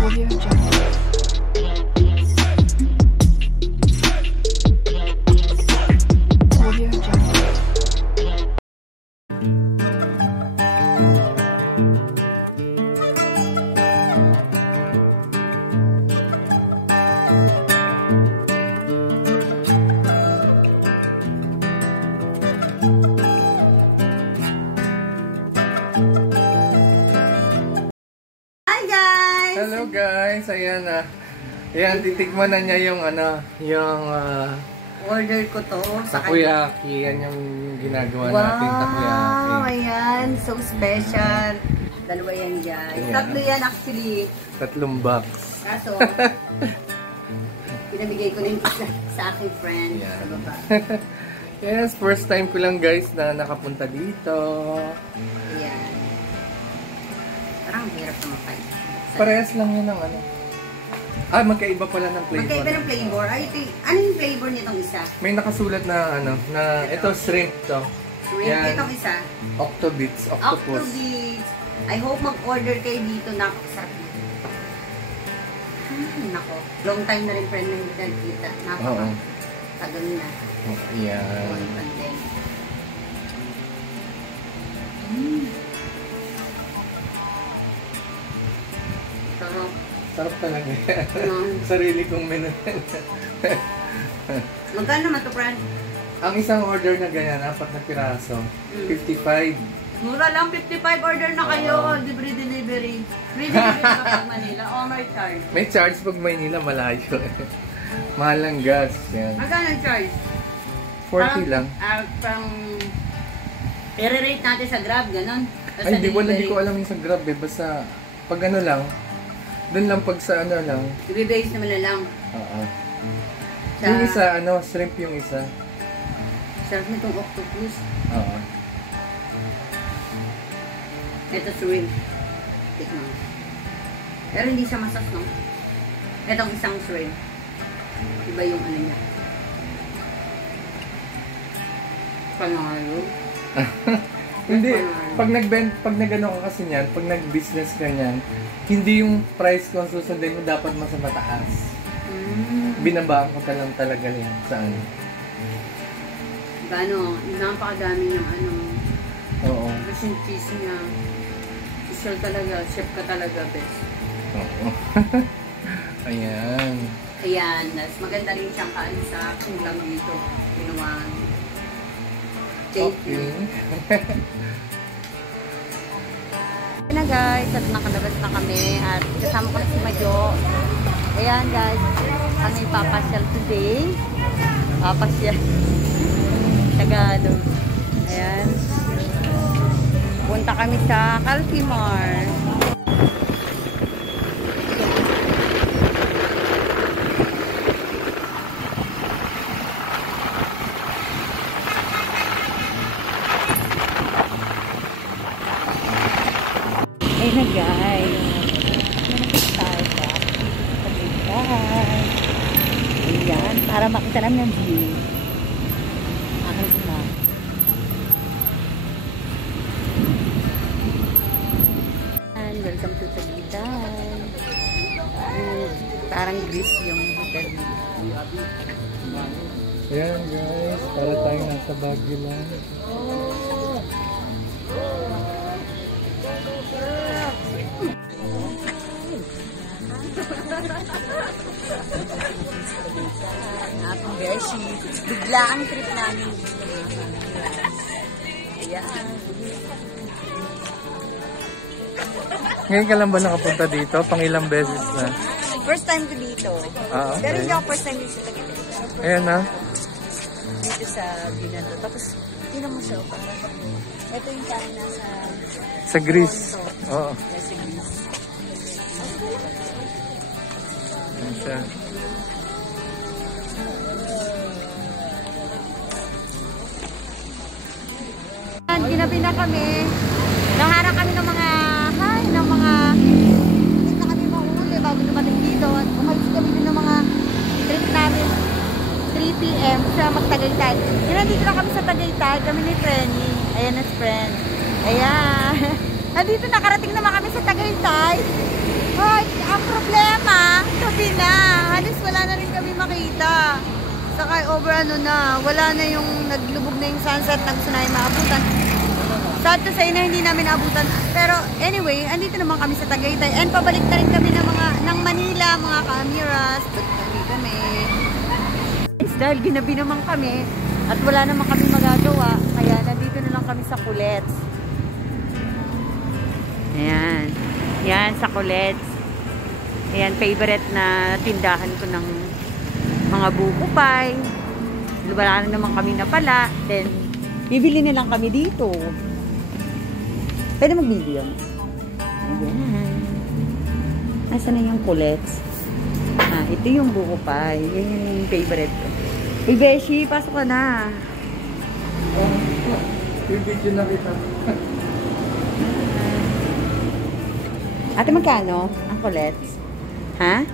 Audio Jungle. Audio Jungle. Hello guys, ayan na. Ayan, titikman na niya yung yung order ko to sa takoyaki. Yan yung ginagawa natin takoyaki. Wow, ayan, so special. Dalawa yan guys. Ayan. Tatlo yan actually. 3 box. Kaso, pinamigay ko na yung isa sa aking friend sa baba. Yes, first time ko lang guys na nakapunta dito. Ayan. Parang hirap na mapay. Parehas lang yun ng magkaiba pala ng flavor. Magkaiba ng flavor. Ay, ano yung flavor nitong isa? May nakasulat na ito shrimp to. Shrimp, yan. itong isa? Octobits, octopus. Octobits. I hope mag-order kayo dito. Napakasarap nito. Nako. Long time na rin friend na hindi nagkita. Napaka-tagal na. Ayan. Sarap talaga. Sarili kong menu. Magkano naman to, friend? Ang isang order na ganyan, 4 na piraso, 55. Mura lang, 55 order na kayo. Free delivery. Free delivery kapag Manila. O may charge? May charge pag Maynila, malayo. Mahal ang gas. Yan. Magkano ang charge? 40 lang. I-rate natin sa Grab, ganon. Ay, hindi ko alam yung sa Grab eh. Basta, pag lang, doon lang pag sa lang. I-base naman na lang. Oo. Yung isa, shrimp yung isa. Sarap nitong octopus. Oo. Ito shrimp. Tikman. Pero hindi siya masas, no? Itong isang shrimp. Iba yung niya. Panalo. Hindi, pag nag-ano ka kasi niyan, pag nag-business ka niyan, hindi yung price ko ang susundin mo, dapat mas mataas. Binabaan ko talaga yan sa napakadami niyang Oo. Kasi yung cheese niya. Special talaga, chef ka talaga, best. Oo. Ayan. Ayan, maganda rin siyang kain sa ulam dito. Ginawa. Thank you. Na guys, at nakalabas na kami at kasama ko na si Majo. Ayan guys, kami papasyal today. Papasyal. Tagalog. Ayan. Punta kami sa Calcimar. Ayun na guys. Ayan, para makita namin ang view. Akin na. And welcome to Tagaytay. Parang Greece yung hotel. Ayan guys, para tayo nasa Baguio lang. Ating beshi. Bigla ang trip namin. Ayan. Ngayon ka lang ba nakapunta dito? Pang ilang beses na? First time ko dito. Okay. Pero hindi ako first time dito sa Tagaytay. Ayan na. Dito sa Binando. Tapos, tinan mo siya. Ito yung kain na sa Greece. Oo. Yes, sa Greece. Ayan siya. Ginabi na kami. Naharap kami ng mga hindi na kami mahuli bago dumating dito. Umalis kami din ng mga trip namin 3 p.m. sa Magtagaytay. Nandito na kami sa Tagaytay. Kami ni Frenny. Ayan na si friend. Ayan. Nandito nakarating naman kami sa Tagaytay. Hoy, ang problema gabi na. Halos wala na rin kami makita. Saka over wala na yung naglubog na yung sunset, nagsunay maabutan. Sad to say na hindi namin naabutan. Pero anyway, andito naman kami sa Tagaytay. And pabalik na rin kami ng Manila, mga ka-Amiras. Dito kami. Dahil ginabi naman kami at wala naman kami magagawa, kaya nandito na lang kami sa Kulets. Ayan. Yan, sa Kulets. Ayan, favorite na tindahan ko ng mga buko pie. Wala na naman kami na pala. Then, bibili na lang kami dito. Pwede mag-video. Ayan. Nasaan na yung Kulets? Ito yung buko pie. Yan yung favorite ko. Hey, Beshi, pasok ka na. Oh, yung video na kita. Ate, magkano ang Kulets? Ha?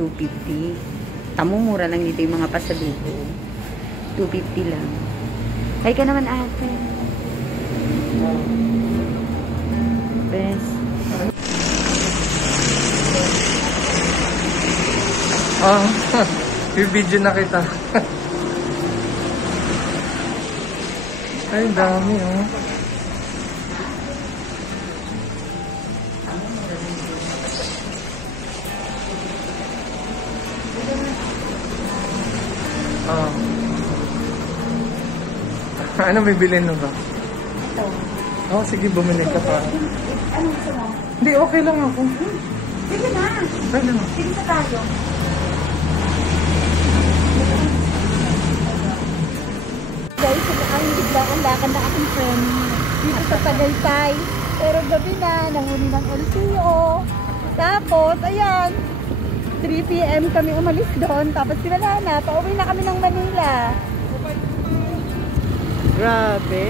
250. Tamo, mura lang dito yung mga pasalubo. 250 lang. Ay ka naman, ate. Bes. Oh, yung video na kita. Ay, dami oh. Oh. Ano bibilin mo ba? Ito. Oh, sige, bumili ka pa. Ano gusto mo? Hindi, okay lang ako. Sige na. Pwede mo. Sige sa tayo. Guys, ang bigla ang lakad na aking friend dito sa Tagaytay. Pero gabi na, nanguni ng LTO. Tapos, ayan, 3 PM kami umalis doon. Tapos wala na, pauwi na kami ng Manila. Grabe.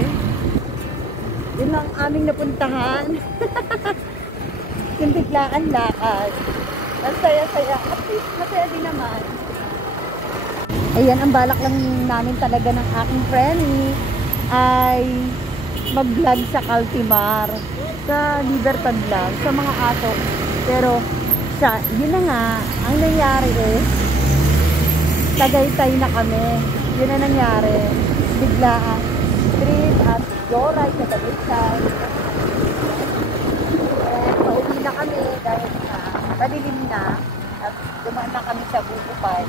Yun ang aming napuntahan. Yung biglaan lakad. Ang saya-saya. At least, masaya din naman. Ayan, ang balak lang namin talaga ng aking friend ay mag-vlog sa Caltimar, sa Libertad lang, sa mga aso. Pero, yun na nga, ang nangyari is, Tagaytay na kami. Yun na nangyari. Biglaan. Trip at go ride sa Tagaytay. And pauwi na kami dahil padilim na. At dumaan na kami sa Bukupay.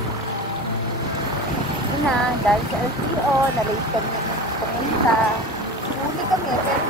Na dahil sa LTO, na-late kami pumunta. Huli kami, pero